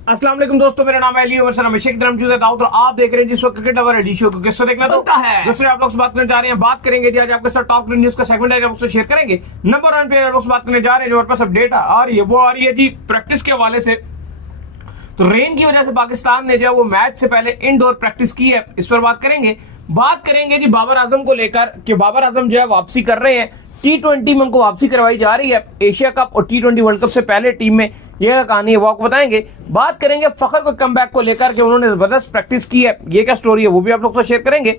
अस्सलाम वालेकुम दोस्तों, मेरा नाम है अली उमर, हमेशा की तरह मौजूद है दाऊद और आप देख रहे हैं जिस वक्त क्रिकेट अवर एडी शो को किससे देखना तो है। दूसरे आप लोग से बात करने जा रहे हैं। बात करेंगे जी आज आपके साथ टॉप न्यूज का सेगमेंट है, आपसे शेयर करेंगे। नंबर 1 पे आप लोग से बात करने जा रहे हैं, जो हमारे पास अपडेट आ रही है वो आ रही है जी प्रैक्टिस के हवाले से। तो रेन की वजह से पाकिस्तान ने जो वो मैच से पहले इंडोर प्रैक्टिस की है, इस पर बात करेंगे। बात करेंगे जी बाबर आजम को लेकर कि बाबर आजम जो है वापसी कर रहे हैं। T20 में उनको वापसी करवाई जा रही है। एशिया कप और T20 वर्ल्ड कप से पहले टीम में यह कहानी है, वो आपको बताएंगे। बात करेंगे फखर को कमबैक को लेकर कि उन्होंने जबरदस्त प्रैक्टिस की है, ये क्या स्टोरी है वो भी आप लोग को शेयर करेंगे।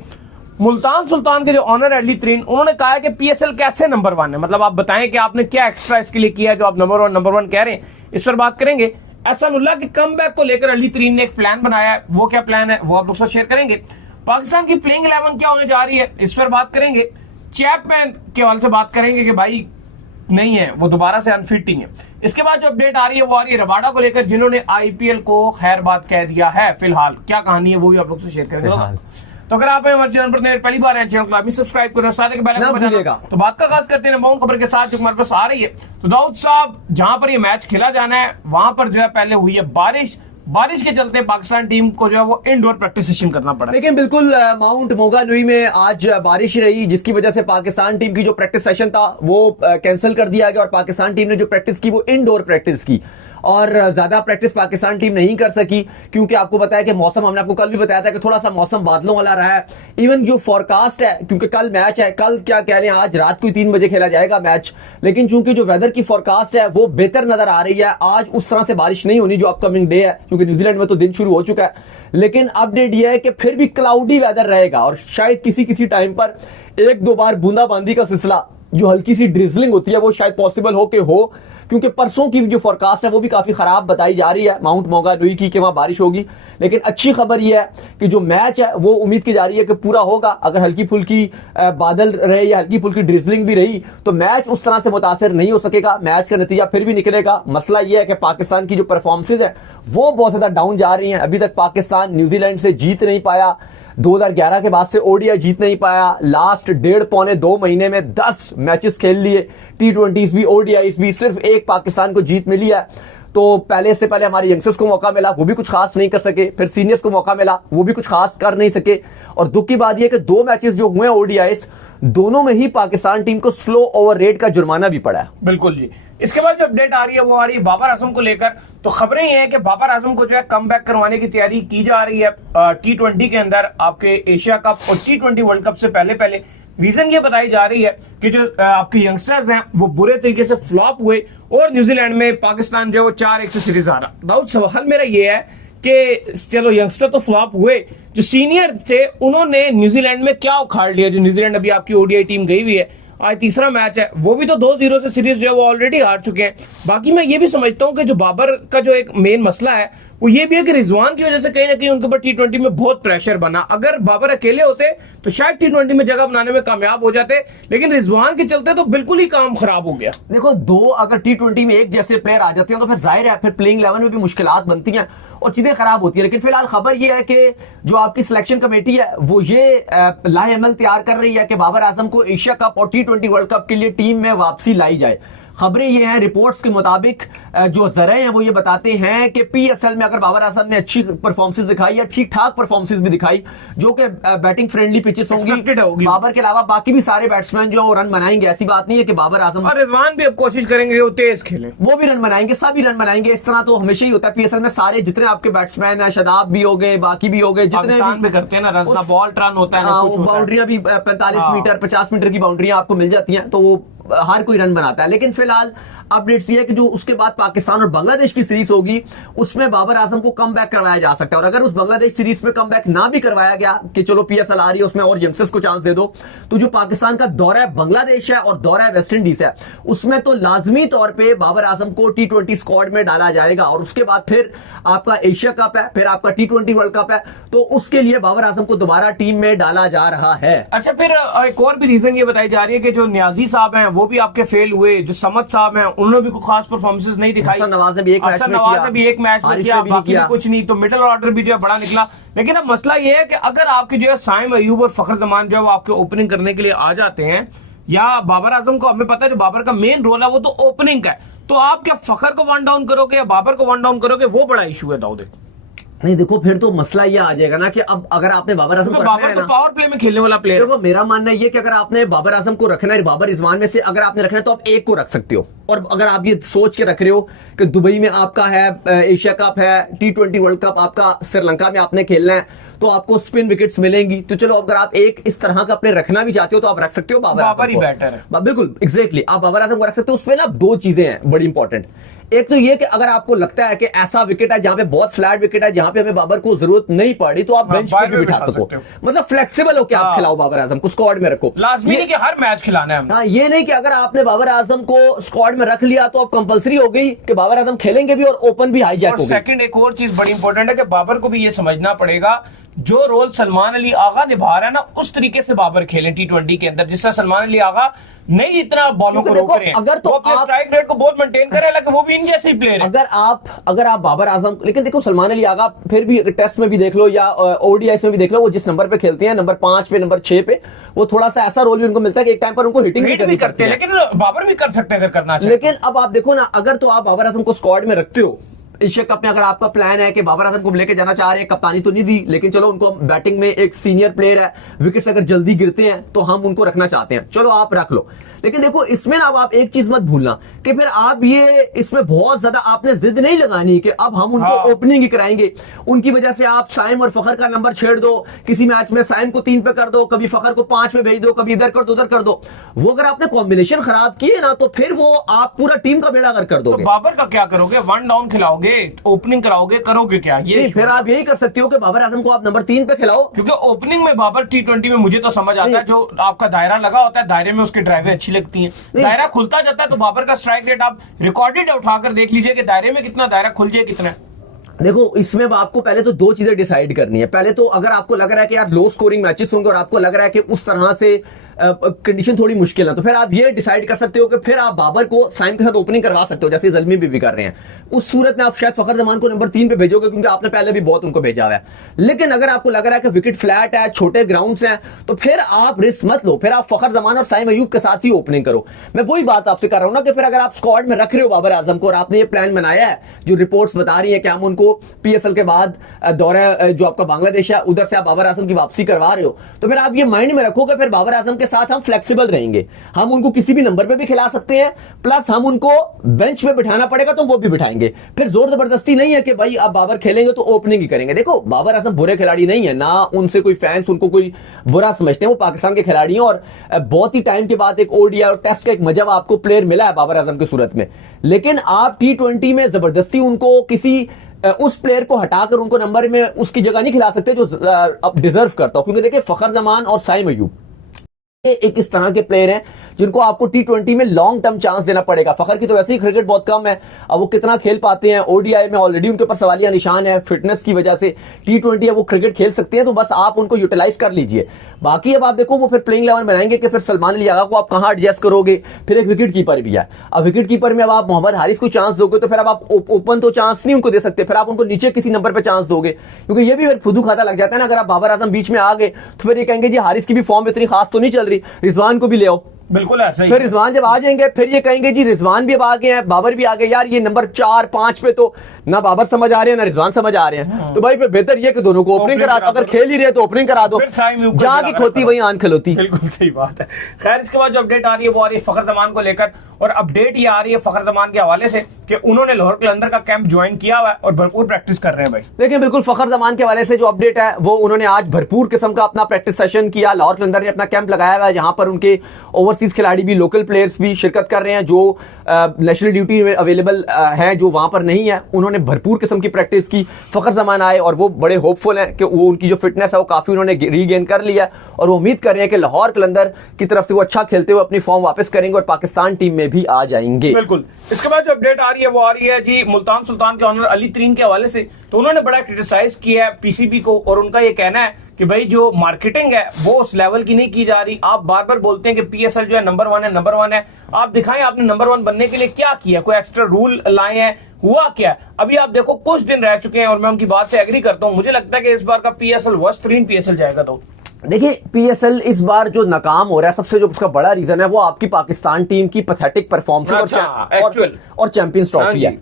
मुल्तान सुल्तान के जो ऑनर एडली त्रीन, उन्होंने कहा है कि PSL कैसे नंबर 1 है, मतलब आप बताएं कि आपने क्या एक्स्ट्रा इसके लिए किया है जो आप नंबर वन कह रहे हैं, इस पर बात करेंगे। एहसानुल्लाह के कमबैक को लेकर अली त्रीन ने एक प्लान बनाया है, वो क्या प्लान है वो आप लोग से शेयर करेंगे। पाकिस्तान की प्लेइंग 11 क्या होने जा रही है, इस पर बात करेंगे। चैपमैन के हवाले से बात करेंगे कि भाई नहीं है, वो दोबारा से अनफिटिंग है। इसके बाद जो अपडेट आ रही है वो आ रही है रबाडा को लेकर, जिन्होंने IPL को खैर बात कह दिया है फिलहाल। क्या कहानी है वो भी आप लोग से शेयर करेंगे। तो अगर आप हमारे चैनल पर पहली बार हैं, चैनल को अभी सब्सक्राइब करो, साथ ही बेल आइकन बजाना। तो बात का खास करते हैं नंबर 1 खबर के साथ जो हमारे पास आ रही है। तो दाऊद साहब, जहां पर ये मैच खेला जाना है वहां पर जो है पहले हुई है बारिश के चलते पाकिस्तान टीम को जो है वो इंडोर प्रैक्टिस सेशन करना पड़ा। लेकिन बिल्कुल माउंट मोगानुई में आज बारिश रही, जिसकी वजह से पाकिस्तान टीम की जो प्रैक्टिस सेशन था वो कैंसिल कर दिया गया और पाकिस्तान टीम ने जो प्रैक्टिस की वो इंडोर प्रैक्टिस की और ज्यादा प्रैक्टिस पाकिस्तान टीम नहीं कर सकी, क्योंकि आपको बताया कि मौसम, हमने आपको कल भी बताया था कि थोड़ा सा मौसम बादलों वाला रहा है। इवन जो फोरकास्ट है, क्योंकि कल मैच है, कल क्या कह रहे हैं, आज रात को 3 बजे खेला जाएगा मैच, लेकिन चूंकि जो वेदर की फोरकास्ट है वो बेहतर नजर आ रही है। आज उस तरह से बारिश नहीं होनी जो अपकमिंग डे है, क्योंकि न्यूजीलैंड में तो दिन शुरू हो चुका है, लेकिन अपडेट यह है कि फिर भी क्लाउडी वेदर रहेगा और शायद किसी टाइम पर 1-2 बार बूंदाबांदी का सिलसिला, जो हल्की सी ड्रिजलिंग होती है, वो शायद पॉसिबल हो, क्योंकि परसों की जो फोरकास्ट है वो भी काफी खराब बताई जा रही है माउंट मोगानुई की, कि वहां बारिश होगी। लेकिन अच्छी खबर यह है कि जो मैच है वो उम्मीद की जा रही है कि पूरा होगा। अगर हल्की फुल्की बादल रहे या हल्की फुल्की ड्रिजलिंग भी रही तो मैच उस तरह से मुतासिर नहीं हो सकेगा, मैच का नतीजा फिर भी निकलेगा। मसला यह है कि पाकिस्तान की जो परफॉर्मेंसेज है वो बहुत ज्यादा डाउन जा रही हैं। अभी तक पाकिस्तान न्यूजीलैंड से जीत नहीं पाया, 2011 के बाद से ODI जीत नहीं पाया। लास्ट 1.5-2 महीने में 10 मैचेस खेल लिए, T20s भी ODIs भी, सिर्फ एक पाकिस्तान को जीत मिली है। तो पहले से पहले हमारे यंगस्टर्स को मौका मिला, वो भी कुछ खास नहीं कर सके, फिर सीनियर्स को मौका मिला, वो भी कुछ खास कर नहीं सके। और दुख की बात यह कि 2 मैचेस जो हुए ODIs, दोनों में ही पाकिस्तान टीम को स्लो ओवर रेट का जुर्माना भी पड़ा है। बिल्कुल जी। इसके बाद जो अपडेट आ रही है वो आ रही है बाबर आजम को लेकर। तो खबरें ये हैं कि बाबर आजम को जो है कमबैक करवाने की तैयारी की जा रही है T20 के अंदर, आपके एशिया कप और T20 वर्ल्ड कप से पहले। रीजन ये बताई जा रही है कि जो आपके यंगस्टर्स हैं वो बुरे तरीके से फ्लॉप हुए और न्यूजीलैंड में पाकिस्तान जो 4-1 से सीरीज आ रहा। दाऊद, सवाल मेरा ये है कि चलो यंगस्टर तो फ्लॉप हुए, जो सीनियर थे उन्होंने न्यूजीलैंड में क्या उखाड़ लिया। जो न्यूजीलैंड अभी आपकी ODI टीम गई हुई है, आज तीसरा मैच है, वो भी तो 2-0 से सीरीज जो है वो ऑलरेडी हार चुके हैं। बाकी मैं ये भी समझता हूं कि जो बाबर का जो एक मेन मसला है वो ये भी है कि रिजवान की वजह से कहीं ना कहीं उनके ऊपर T20 में बहुत प्रेशर बना। अगर बाबर अकेले होते तो शायद T20 में जगह बनाने में कामयाब हो जाते, लेकिन रिजवान के चलते तो बिल्कुल ही काम खराब हो गया। देखो, 2 अगर T20 में एक जैसे प्लेयर आ जाते हैं तो फिर जाहिर है फिर प्लेइंग 11 में भी मुश्किलात बनती हैं और चीजें खराब होती है। लेकिन फिलहाल खबर यह है कि जो आपकी सिलेक्शन कमेटी है वो ये लाएअमल तैयार कर रही है कि बाबर आजम को एशिया कप और T20 वर्ल्ड कप के लिए टीम में वापसी लाई जाए। खबरें ये हैं, रिपोर्ट्स के मुताबिक जो जराए हैं वो ये बताते हैं कि PSL में अगर बाबर आजम ने अच्छी परफॉर्मेंसेस दिखाई या ठीक ठाक परफॉर्मेंसेस भी दिखाई, जो कि बैटिंग फ्रेंडली पिचेस होंगी, बाबर के अलावा बाकी भी सारे बैट्समैन जो रन बनाएंगे। ऐसी बात नहीं है कि बाबर आजम और रिजवान भी अब कोशिश करेंगे वो तेज खेले, वो भी रन बनाएंगे, सभी रन बनाएंगे। इस तरह तो हमेशा ही होता है PSL में, सारे जितने आपके बैट्समैन है, शादाब भी हो गए, बाकी भी हो गए, जितने भी करते हैं ना, बॉल टर्न होता है, बाउंड्रियां भी 45 मीटर 50 मीटर की बाउंड्रियां आपको मिल जाती हैं, तो वो हर कोई रन बनाता है। लेकिन फिलहाल अपडेट्स ये है कि जो उसके बाद पाकिस्तान और बांग्लादेश की सीरीज होगी उसमें बाबर आजम को कम बैक करवाया जा सकता है। और अगर उस बांग्लादेश सीरीज में कम बैक ना भी करवाया गया कि चलो PSL आ रही है उसमें और यंगस्टर्स को चांस दे दो, तो जो पाकिस्तान का दौरा बांग्लादेश है और दौरा वेस्ट इंडीज है उसमें तो लाजमी तौर पर बाबर आजम को T20 स्क्वाड में डाला जाएगा। और उसके बाद फिर आपका एशिया कप है, फिर आपका T20 वर्ल्ड कप है, तो उसके लिए बाबर आजम को दोबारा टीम में डाला जा रहा है। अच्छा, फिर एक और भी रीजन ये बताई जा रही है कि जो न्याजी साहब हैं वो भी आपके फेल हुए, जो समद साहब हैं उन्होंने भी कोई खास परफॉर्मेंसेस नहीं दिखाई। नवाज ने भी एक मैच में किया, बाकी कुछ नहीं, तो मिडिल ऑर्डर भी जो है बड़ा निकला। लेकिन अब मसला ये है कि अगर आपके जो है साइम अयूब और फखर जमान जो है वो आपके ओपनिंग करने के लिए आ जाते हैं, या बाबर आजम को हमें पता है जो बाबर का मेन रोल है वो तो ओपनिंग का है, तो आप क्या फखर को वन डाउन करोगे या बाबर को वन डाउन करोगे, वो बड़ा इशू है दाऊद। नहीं देखो, फिर तो मसला ये आ जाएगा ना कि अब अगर आपने बाबर आजम को रखना बाबर है तो ना, पावर प्ले में खेलने वाला प्लेयर। देखो मेरा मानना ये कि अगर आपने बाबर आजम को रखना है, बाबर रिजवान में से अगर आपने रखना है तो आप एक को रख सकते हो। और अगर आप ये सोच के रख रहे हो कि दुबई में आपका है एशिया कप है, T20 वर्ल्ड कप आपका श्रीलंका में आपने खेलना है, तो आपको स्पिन विकेट्स मिलेंगी, तो चलो अगर आप एक इस तरह का अपने रखना भी चाहते हो तो आप रख सकते हो बाबर ही बेटर है। बिल्कुल एग्जैक्टली, आप बाबर आजम को रख सकते हो। उसमें ना दो चीजें हैं बड़ी इंपॉर्टेंट। एक तो ये कि अगर आपको लगता है कि ऐसा विकेट है जहां पे बहुत फ्लैट विकेट है, जहां पे हमें बाबर को जरूरत नहीं पड़ी, तो आप बेंच पे भी बिठा सको, मतलब फ्लेक्सिबल हो कि आप खिलाओ बाबर आजम को, स्क्वाड में रखो। लाजमी नहीं कि हर मैच खिलाना है। हाँ, ये नहीं कि अगर आपने बाबर आजम को स्क्वाड में रख लिया तो अब कंपलसरी हो गई कि बाबर आजम खेलेंगे भी और ओपन भी हाईजैक हो गई। सेकंड एक और चीज बड़ी इंपॉर्टेंट है कि बाबर को भी ये समझना पड़ेगा, जो रोल सलमान अली आगा निभा रहा है ना, उस तरीके से बाबर खेलें T20 के अंदर, जिस तरह सलमान अली आगा नहीं इतना बॉलों को रोक रहे हैं, अगर तो वो अपने स्ट्राइक रेट को बहुत मेंटेन करे, हालांकि वो भी इन जैसे ही प्लेयर है। अगर आप बाबर आजम, लेकिन देखो सलमान अली आगा फिर भी टेस्ट में भी देख लो या ओडीआईस में भी देख लो, वो जिस नंबर पे खेलते हैं, नंबर 5 पे, नंबर 6 पे, वो थोड़ा सा ऐसा रोल भी उनको मिलता है कि एक टाइम पर उनको हिटिंग भी करते हैं, लेकिन बाबर भी कर सकते हैं अगर करना चाहिए। लेकिन अब आप देखो ना, अगर तो आप बाबर आजम को स्क्वाड में रखते हो एशिया कप में, अगर आपका प्लान है कि बाबर आजम को लेके जाना चाह रहे हैं, कप्तानी तो नहीं दी, लेकिन चलो उनको बैटिंग में एक सीनियर प्लेयर है, विकेट्स अगर जल्दी गिरते हैं तो हम उनको रखना चाहते हैं, चलो आप रख लो। लेकिन देखो इसमें ना अब आप एक चीज मत भूलना कि फिर आप ये इसमें बहुत ज्यादा आपने जिद नहीं लगानी कि अब हम उनको ओपनिंग ही कराएंगे। उनकी वजह से आप साइम और फखर का नंबर छेड़ दो, किसी मैच में साइम को 3 पे कर दो, कभी फखर को 5 पे भेज दो, कभी इधर कर दो उधर कर दो। वो अगर आपने कॉम्बिनेशन खराब किए ना तो फिर वो आप पूरा टीम का बेड़ा गर्क कर दोगे। तो बाबर का क्या करोगे, वन डाउन खिलाओगे, ओपनिंग कराओगे, करोगे क्या? ये फिर आप यही कर सकते हो कि बाबर आजम को आप नंबर 3 पे खिलाओ, क्योंकि ओपनिंग में बाबर T20 में मुझे तो समझ आता है, जो आपका दायरा लगा होता है, दायरे में उसकी ड्राइवें अच्छी लगती हैं, दायरा खुलता जाता है तो बाबर का स्ट्राइक रेट आप रिकॉर्डेड उठाकर देख लीजिए कि दायरे में कितना दायरा खुल जाए, कितना। देखो इसमें आपको पहले तो दो चीजें डिसाइड करनी है। पहले तो अगर आपको लग रहा है कि यार लो स्कोरिंग मैचेस होंगे और आपको लग रहा है कि उस तरह से कंडीशन थोड़ी मुश्किल है, तो फिर आप ये डिसाइड कर सकते हो कि फिर आप बाबर को साइम के साथ ओपनिंग करवा सकते हो, जैसे जल्मी भी कर रहे हैं। उस सूरत में आप शायद फखर जमान को नंबर 3 पे भेजोगे, क्योंकि आपने पहले भी बहुत उनको भेजा हुआ है। लेकिन अगर आपको लग रहा है कि विकेट फ्लैट है, छोटे ग्राउंड्स हैं, तो फिर आप रिस्क मत लो, फिर आप फखर जमान और साइम अयूब के साथ ही ओपनिंग करो। मैं वही बात आपसे कर रहा हूं ना कि फिर अगर आप स्क्वाड में रख रहे हो बाबर आजम को और आपने ये प्लान बनाया है, जो रिपोर्ट्स बता रही है कि हम उनको PSL के बाद दौरे जो आपका बांग्लादेश है उधर से आप बाबर आजम की वापसी करवा रहे हो, तो फिर आप ये माइंड में रखो कि फिर बाबर आजम के साथ हम फ्लेक्सिबल रहेंगे, हम उनको किसी भी नंबर पे भी खिला सकते हैं, प्लस हम उनको बेंच पे बिठाना पड़ेगा तो वो भी बिठाएंगे। फिर जोर जबरदस्ती नहीं है कि भाई आप बाबर खेलेंगे तो ओपनिंग ही करेंगे। देखो बाबर आजम बुरे खिलाड़ी नहीं है, ना उनसे कोई फैंस उनको कोई बुरा समझते हैं, वो पाकिस्तान के खिलाड़ी हैं और बहुत ही टाइम के बाद एक ODI और टेस्ट का एक मजा आपको प्लेयर मिला है बाबर आजम की सूरत में। लेकिन आप T20 में जबरदस्ती उनको किसी उस प्लेयर को हटाकर उनको नंबर में उसकी जगह नहीं खिला सकते जो अब डिजर्व करता हो, क्योंकि देखिए फखर जमान और साइम अयूब एक इस तरह के प्लेयर हैं जिनको आपको T20 में लॉन्ग टर्म चांस देना पड़ेगा। फखर की तो वैसे ही क्रिकेट बहुत कम है, अब वो कितना खेल पाते हैं, ODI में ऑलरेडी उनके ऊपर सवालिया निशान है फिटनेस की वजह से। T20 है वो क्रिकेट खेल सकते हैं, तो बस आप उनको यूटिलाइज कर लीजिए। बाकी अब आप देखो वो फिर प्लेइंग 11 बनाएंगे कि फिर सलमान अली आगा को आप कहां एडजस्ट करोगे, फिर एक विकेट कीपर भी है। अब विकेट कीपर में अब आप मोहम्मद हारिस को चांस दोगे तो फिर अब आप ओपन तो चांस नहीं उनको दे सकते, फिर आप उनको नीचे किसी नंबर पर चांस दोगे, क्योंकि ये भी फिर फुदू खाता लग जाता है ना। अगर आप बाबर आजम बीच में आ गए तो फिर ये कहेंगे जी हारिस की भी फॉर्म इतनी खास तो नहीं चल रही, रिजवान को भी ले आओ। बिल्कुल ऐसा ही। फिर रिजवान जब आ जाएंगे फिर ये कहेंगे जी रिजवान भी अब आ गए हैं, बाबर भी आ गए, यार ये नंबर 4 5 पे तो ना बाबर समझ आ रहे हैं ना रिजवान समझ आ रहे हैं। तो भाई फिर बेहतर ये कि दोनों को ओपनिंग करा दो, अगर खेल ही रहे तो ओपनिंग करा दो, जहां की खोती वहीं आन खिलोती। बिल्कुल सही बात है। खैर इसके बाद जो अपडेट आ रही है वो आ रही है फखर जमान को लेकर, और अपडेट ये आ रही है फखर जमान के हवाले से कि उन्होंने लाहौर कलंदर का कैंप ज्वाइन किया हुआ है और भरपूर प्रैक्टिस कर रहे हैं। भाई देखिए बिल्कुल फखर जमान के हवाले से जो अपडेट है वो उन्होंने आज भरपूर किस्म का अपना प्रैक्टिस सेशन किया। लाहौर कलंदर ने अपना कैंप लगाया हुआ है, जहां पर उनके ओवरसीज खिलाड़ी भी, लोकल प्लेयर्स भी शिरकत कर रहे हैं जो नेशनल ड्यूटी में अवेलेबल है, जो वहां पर नहीं है। उन्होंने भरपूर किस्म की प्रैक्टिस की। फखर जमान आए और वो बड़े होपफुल हैं कि वो उनकी जो फिटनेस है वो काफी उन्होंने रीगेन कर लिया है और वो उम्मीद कर रहे हैं कि लाहौर कलंदर की तरफ से वो अच्छा खेलते हुए अपनी फॉर्म वापस करेंगे और पाकिस्तान टीम में भी आ जाएंगे। बिल्कुल। इसके बाद जो अपडेट आ रही है वो आ रही है जी मुल्तान सुल्तान के ऑनर अली तरीन के हवाले से। तो उन्होंने बड़ा क्रिटिसाइज किया है PCB को और उनका ये कहना है कि भाई जो मार्केटिंग है वो उस लेवल की नहीं की जा रही। आप बार बार बोलते हैं कि PSL जो है नंबर 1 है, नंबर 1 है। आप दिखाएं आपने नंबर 1 बनने के लिए क्या किया, कोई एक्स्ट्रा रूल लाए हैं, हुआ क्या? अभी आप देखो कुछ दिन रह चुके हैं और मैं उनकी बात से एग्री करता हूं। मुझे लगता है कि इस बार का PSL वर्स्ट 3 PSL जाएगा। तो देखिए पीएसएल इस बार जो नाकाम हो रहा है, सबसे जो उसका बड़ा रीजन है वो आपकी पाकिस्तान टीम की पैथेटिक परफॉर्मेंस और चैंपियंस ट्रॉफी है।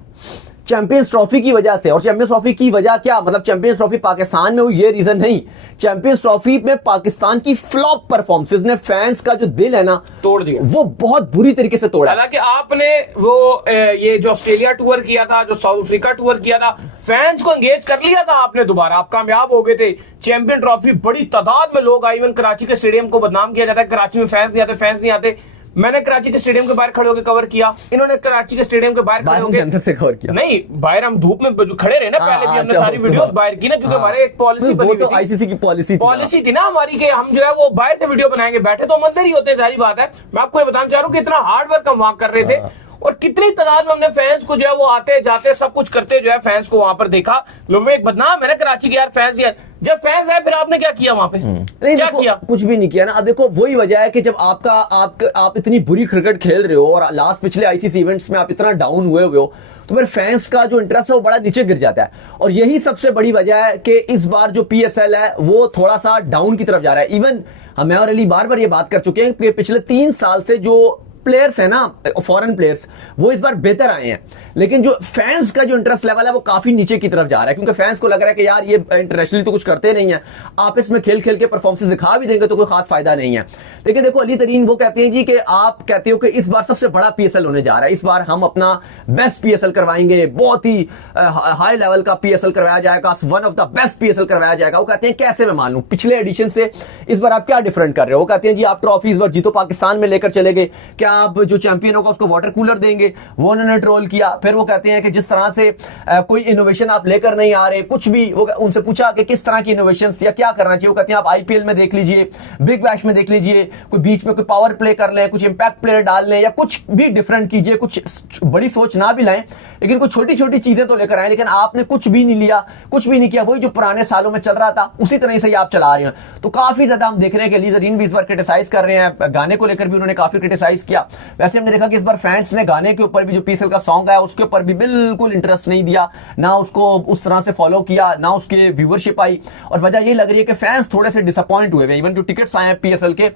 चैंपियंस ट्रॉफी की वजह से, और चैंपियंस ट्रॉफी की वजह क्या, मतलब चैंपियंस ट्रॉफी पाकिस्तान में हुई ये रीजन नहीं, चैंपियंस ट्रॉफी में पाकिस्तान की फ्लॉप परफॉर्मेंसेस ने फैंस का जो दिल है ना तोड़ दिया, वो बहुत बुरी तरीके से तोड़ा। हालांकि आपने वो ये जो ऑस्ट्रेलिया टूर किया था, जो साउथ अफ्रीका टूर किया था, फैंस को एंगेज कर लिया था आपने दोबारा, आप कामयाब हो गए थे। चैंपियन ट्रॉफी बड़ी तादाद में लोग आए, इवन कराची के स्टेडियम को बदनाम किया जाता है, कराची में फैंस नहीं आते। मैंने कराची के स्टेडियम के बाहर खड़े होकर कवर किया, इन्होंने कराची के स्टेडियम के बाहर खड़े होकर अंदर से कवर किया। नहीं, बाहर हम धूप में खड़े रहे ना, पहले भी हमने सारी वीडियोस बाहर की ना, क्योंकि हमारे एक पॉलिसी बनी हुई थी, आईसीसी की पॉलिसी थी ना हमारी, कि हम जो है वो बाहर से वीडियो बनाएंगे, बैठे तो हम अंदर ही होते हैं, सारी बात है। मैं आपको ये बताना चाह रहा हूँ कि इतना हार्ड वर्क हम वहां कर रहे थे, और कितनी तादाद में हमने फैंस को जो है वो आते जाते सब कुछ करते जो है फैंस को वहां पर देखा। लोग एक बदनाम है ना कराची के यार फैंस, यार जब फैंस है फिर आपने क्या किया वहां पे? नहीं, क्या किया? कुछ भी नहीं किया ना। अब देखो वही वजह है कि जब आप इतनी बुरी क्रिकेट खेल रहे हो और लास्ट पिछले आईसीसी इवेंट्स में आप इतना डाउन हुए हो, तो फिर फैंस का जो इंटरेस्ट है वो बड़ा नीचे गिर जाता है। और यही सबसे बड़ी वजह है कि इस बार जो पीएसएल है वो थोड़ा सा डाउन की तरफ जा रहा है। इवन मैं और अली बार बार ये बात कर चुके हैं कि पिछले 3 साल से जो प्लेयर्स है ना, फॉरेन प्लेयर्स, वो इस बार बेहतर आए हैं, लेकिन जो फैंस का जो इंटरेस्ट लेवल है वो काफी नीचे की तरफ जा रहा है, क्योंकि फैंस को लग रहा है कि यार ये इंटरनेशनली तो कुछ करते नहीं है, आपस में खेल खेल के परफॉर्मेंस दिखा भी देंगे तो कोई खास फायदा नहीं है। लेकिन देखो अली तरीन वो कहते हैं जी कि आप कहते हो कि इस बार सबसे बड़ा पीएसएल होने जा रहा है, इस बार हम अपना बेस्ट पीएसएल करवाएंगे, बहुत ही हाई लेवल का पीएसएल करवाया जाएगा, one of the best PSL करवाया जाएगा। वो कहते हैं कैसे मैं मान लूं, पिछले एडिशन से इस बार आप क्या डिफरेंट कर रहे हो? वो कहते हैं जी आप ट्रॉफी इस बार जीतो पाकिस्तान में लेकर चले गए, क्या आप जो चैंपियन होगा उसको वाटर कूलर देंगे? वो उन्होंने ट्रोल किया। फिर वो कहते हैं कि जिस तरह से कोई इनोवेशन आप लेकर नहीं आ रहे, कुछ भी, वो उनसे पूछा कि किस तरह की इनोवेशन या क्या करना चाहिए, वो कहते हैं आप आईपीएल में देख लीजिए, बिग बैश में देख लीजिए, कोई बीच में कोई पावर प्ले कर लें, कुछ इंपैक्ट प्लेयर डाल लें, या कुछ भी डिफरेंट कीजिए, कुछ बड़ी सोच ना भी लाएं, लेकिन कुछ छोटी छोटी चीजें तो लेकर आए। लेकिन आपने कुछ भी नहीं लिया, कुछ भी नहीं किया, वही जो पुराने सालों में चल रहा था उसी तरह से ही आप चला रहे हैं। तो काफी ज्यादा हम देख रहे हैं कि अली ज़रीन भी इस बार क्रिटिसाइज कर रहे हैं, गाने को लेकर भी उन्होंने काफी क्रिटिसाइज किया। वैसे हमने देखा कि इस बार फैंस ने गाने के ऊपर भी, जो पीएसएल का सॉन्ग है उसके ऊपर भी बिल्कुल इंटरेस्ट नहीं दिया, ना उसको उस तरह से फॉलो किया, ना उसके व्यूवरशिप आई। और वजह ये लग रही है कि फैंस थोड़े से डिसअपॉइंट हुए हैं। इवन जो टिकट्स आए हैं पीएसएल के,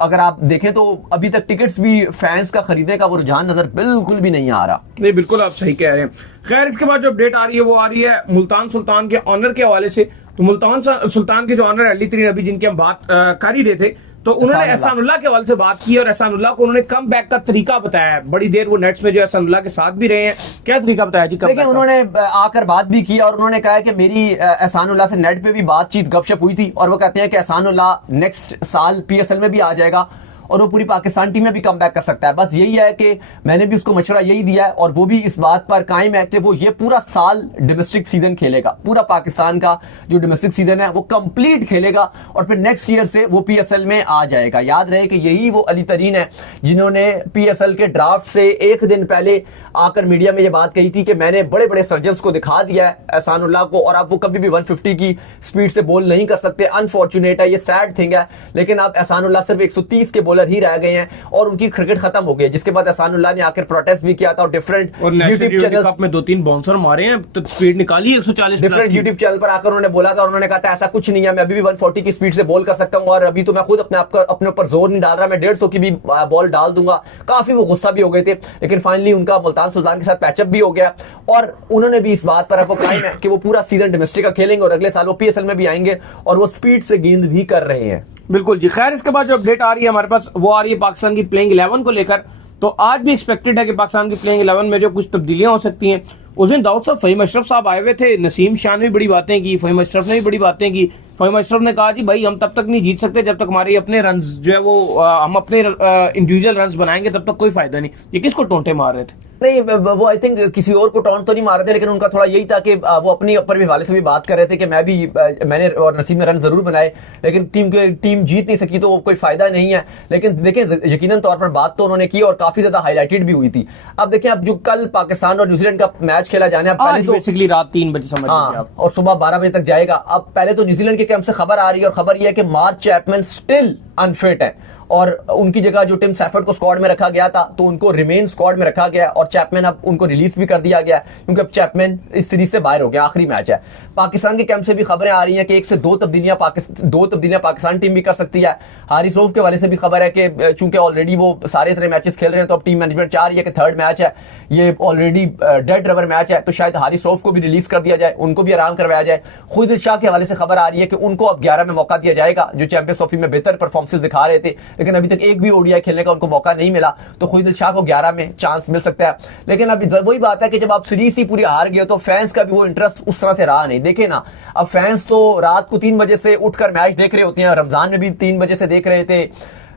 अगर आप देखें तो अभी तक टिकट्स भी फैंस का खरीदने का वो रुझान नजर बिल्कुल भी नहीं आ रहा। नहीं, बिल्कुल आप सही कह रहे हैं। खैर, इसके बाद जो अपडेट आ रही है वो आ रही है मुल्तान सुल्तान के ऑनर के हवाले से। तो मुल्तान सुल्तान के जो ऑनर अली तरीन, अभी जिनकी हम बात कर ही रहे थे, तो उन्होंने एहसानुल्लाह के हवाले से बात की, और एहसानुल्लाह को उन्होंने कम बैक का तरीका बताया। बड़ी देर वो नेट्स में जो एहसानुल्लाह के साथ भी रहे हैं। क्या तरीका बताया जी? देखिए उन्होंने आकर बात भी की और उन्होंने कहा कि मेरी एहसानुल्लाह से नेट पे भी बातचीत गपशप हुई थी, और वो कहते हैं कि एहसानुल्लाह नेक्स्ट साल पीएसएल में भी आ जाएगा और वो पूरी पाकिस्तान टीम में भी कम बैक कर सकता है। बस यही है कि मैंने भी उसको मशवरा यही दिया है, और वो भी इस बात पर कायम है कि वो ये पूरा साल डोमेस्टिक सीजन खेलेगा, पूरा पाकिस्तान का जो डोमेस्टिक सीजन है वो कंप्लीट खेलेगा, और फिर नेक्स्ट ईयर से वो पीएसएल में आ जाएगा। याद रहे कि यही वो अली तरीन है जिन्होंने पीएसएल के ड्राफ्ट से एक दिन पहले आकर मीडिया में ये बात कही थी कि मैंने बड़े बड़े सर्जन्स को दिखा दिया है एहसानुल्लाह को, और आप वो कभी भी 150 की स्पीड से बॉल नहीं कर सकते। अनफॉर्चुनेट है, ये सैड थिंग है, लेकिन आप एहसानुल्लाह सिर्फ 130 के बॉलर ही रह गए हैं और उनकी क्रिकेट खत्म हो गई। जिसके बाद एहसानुल्लाह ने आकर प्रोटेस्ट भी किया था, और डिफरेंट यूट्यूब चैनल में 2-3 बाउंसर मारे हैं, तो स्पीड निकाली 140 डिफरेंट यूट्यूब चैनल पर आकर उन्होंने बोला था, और उन्होंने कहा था ऐसा कुछ नहीं है, मैं अभी भी 140 की स्पीड से बॉल कर सकता हूं, और अभी तो मैं खुद अपने ऊपर जोर नहीं डाल रहा, मैं 150 की भी बॉल डाल दूंगा। काफी वो गुस्सा भी हो गए थे, लेकिन फाइनली उनका मुल्तान सुल्तान के साथ पैचअप भी हो गया, और उन्होंने भी इस बात पर आपको कायम है कि वो पूरा सीजन डोमेस्टिक का खेलेंगे और अगले साल वो पीएसएल में भी आएंगे, और वो स्पीड से गेंद भी कर रहे हैं। बिल्कुल जी। खैर, इसके बाद जो अपडेट आ रही है हमारे पास वो आ रही है पाकिस्तान की प्लेइंग 11 को लेकर। तो आज भी एक्सपेक्टेड है कि पाकिस्तान की प्लेइंग 11 में जो कुछ तब्दीलियां हो सकती हैं। उस दिन दाऊद साहब, फहीम अशरफ साहब आए हुए थे, नसीम शाह ने भी बड़ी बातें की, फहीम अशरफ ने भी बड़ी बातें की। फहीम अशरफ ने कहा जी भाई हम तब तक नहीं जीत सकते जब तक हमारे अपने रन जो है वो हम अपने इंडिविजुअल रन बनाएंगे, तब तक कोई फायदा नहीं। ये किसको टोंटे मार रहे थे? नहीं, वो आई थिंक किसी और को टॉन्ट तो नहीं मार रहे थे, लेकिन उनका थोड़ा यही था कि वो अपनी ऊपर भी हवाले से भी बात कर रहे थे कि मैंने और नसीम ने रन जरूर बनाए, लेकिन टीम जीत नहीं सकी, तो कोई फायदा नहीं है। लेकिन देखें, यकीनन तौर पर बात तो उन्होंने की और काफी ज्यादा हाईलाइटेड भी हुई थी। अब देखें, अब जो कल पाकिस्तान और न्यूजीलैंड का मैच खेला जाने, अब पहले तो बेसिकली रात 3 बजे समझ लीजिए आप, और सुबह 12 बजे तक जाएगा। अब पहले तो न्यूजीलैंड के कैंप से खबर आ रही है, और खबर यह है कि मार्क चैपमैन स्टिल अनफिट है, और उनकी जगह जो टिम सैफर्ड को स्क्वाड में रखा गया था तो उनको रिमेन स्क्वाड में रखा गया और चैपमैन अब उनको रिलीज भी कर दिया गया क्योंकि अब चैपमैन इस सीरीज से बाहर हो गया, आखिरी मैच है। पाकिस्तान के कैंप से भी खबरें आ रही हैं कि 1 से 2 तब्दीलियां पाकिस्तान टीम भी कर सकती है। हारिस रऊफ के वाले से भी खबर है कि चूंकि ऑलरेडी वो सारे तरह मैचेस खेल रहे हैं तो अब टीम मैनेजमेंट चाह रही है कि थर्ड मैच है, ये ऑलरेडी डेड रबर मैच है, तो शायद हारिस रऊफ को भी रिलीज कर दिया जाए, उनको भी आराम करवाया जाए। खुद दिल शाह के हवाले से खबर आ रही है कि उनको अब 11 में मौका दिया जाएगा, जो चैंपियंस ट्रॉफी में बेहतर परफॉर्मेंस दिखा रहे थे लेकिन अभी तक एक भी ओडीआई खेलने का उनको मौका नहीं मिला, तो खुद दिल शाह को 11 में चांस मिल सकता है। लेकिन अब वही बात है कि जब आप सीरीज ही पूरी हार गए तो फैंस का भी वो इंटरेस्ट उस तरह से रहा नहीं। देखे ना, अब फैंस तो रात को 3 बजे से उठकर मैच देख रहे होते हैं, रमजान में भी 3 बजे से देख रहे थे,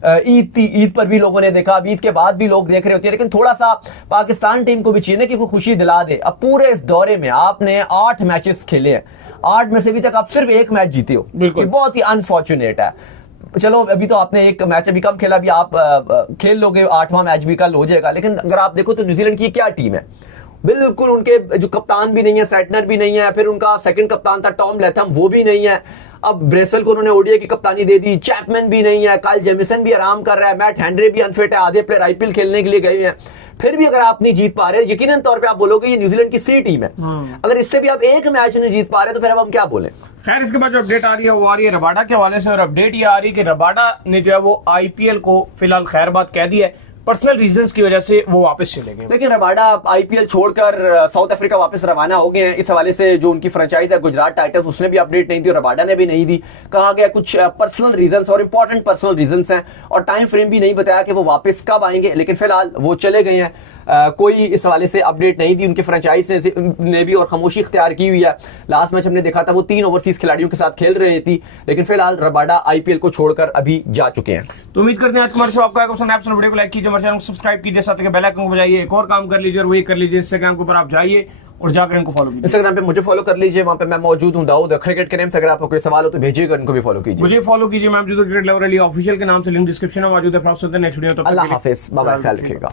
ईद पर भी लोगों ने देखा, अब ईद के बाद भी लोग देख रहे होते हैं। लेकिन थोड़ा सा पाकिस्तान टीम को भी चाहिए कि कोई खुशी दिला दे। अब पूरे इस दौरे में आपने 8 मैचेस खेले हैं, 8 में से अभी तक आप सिर्फ 1 मैच जीते हो, ये बहुत ही अनफॉर्चुनेट है। चलो अभी तो आपने 1 मैच अभी कम खेला, अभी आप खेल लोगे, 8वां मैच भी कल हो जाएगा। लेकिन अगर आप देखो तो न्यूजीलैंड की क्या टीम है, बिल्कुल उनके जो कप्तान भी नहीं है, सेटनर भी नहीं है, फिर उनका सेकंड कप्तान था टॉम लैथम, वो भी नहीं है। अब ब्रेसल को उन्होंने ओडीआई की कप्तानी दे दी, चैपमैन भी नहीं है, काइल जेमिसन भी आराम कर रहा है, मैट हेनरी भी अनफिट है, आधे प्लेयर आईपीएल खेलने के लिए गए हैं। फिर भी अगर आप नहीं जीत पा रहे, यकीनन तौर पे आप बोलोगे ये न्यूजीलैंड की सी टीम है। अगर इससे भी आप 1 मैच नहीं जीत पा रहे तो फिर अब हम क्या बोले। खैर, इसके बाद जो अपडेट आ रही है वो आ रही है रबाडा के हवाले से, और अपडेट ये आ रही है कि रबाडा ने जो है वो आईपीएल को फिलहाल खैर बात कह दी है, पर्सनल रीजंस की वजह से वो वापस चले गए। लेकिन रबाडा आईपीएल छोड़कर साउथ अफ्रीका वापस रवाना हो गए हैं। इस हवाले से जो उनकी फ्रेंचाइज है गुजरात टाइटंस, उसने भी अपडेट नहीं दी और रबाडा ने भी नहीं दी। कहा गया कुछ पर्सनल रीजंस और इंपॉर्टेंट पर्सनल रीजंस हैं और टाइम फ्रेम भी नहीं बताया कि वो वापस कब आएंगे, लेकिन फिलहाल वो चले गए हैं। कोई इस हवाले से अपडेट नहीं दी उनकी फ्रेंचाइज ने भी और खामोशी इख्तियार की हुई है। लास्ट मैच हमने देखा था वो 3 ओवरसीज खिलाड़ियों के साथ खेल रही थी, लेकिन फिलहाल रबाडा आईपीएल को छोड़कर अभी जा चुके हैं। तो उम्मीद करते हैं आज हमारे शो आपका वीडियो को लाइक कीजिए, हमारे चैनल को सब्सक्राइब कीजिए, साथ ही बेल आइकन को बजाइए, एक और काम कर लीजिए और वही कर लीजिए, इंस्टाग्राम के ऊपर आप जाइए और जाकर इनको फॉलो कीजिए। इंस्टाग्राम पे मुझे फॉलो कर लीजिए, वहां पे मैं मौजूद हूं, दाऊद क्रिकेट के नाम से। अगर आपको कोई सवाल हो तो भेजिएगा, इनको भी फॉलो कीजिए। मुझे फॉलो कीजिए, मैं क्रिकेट लवर अली ऑफिशियल के नाम से, लिंक डिस्क्रिप्शन में मौजूद है। नेक्स्ट वीडियो, अल्लाह हाफिज, बाय बाय, ख्याल रखिएगा।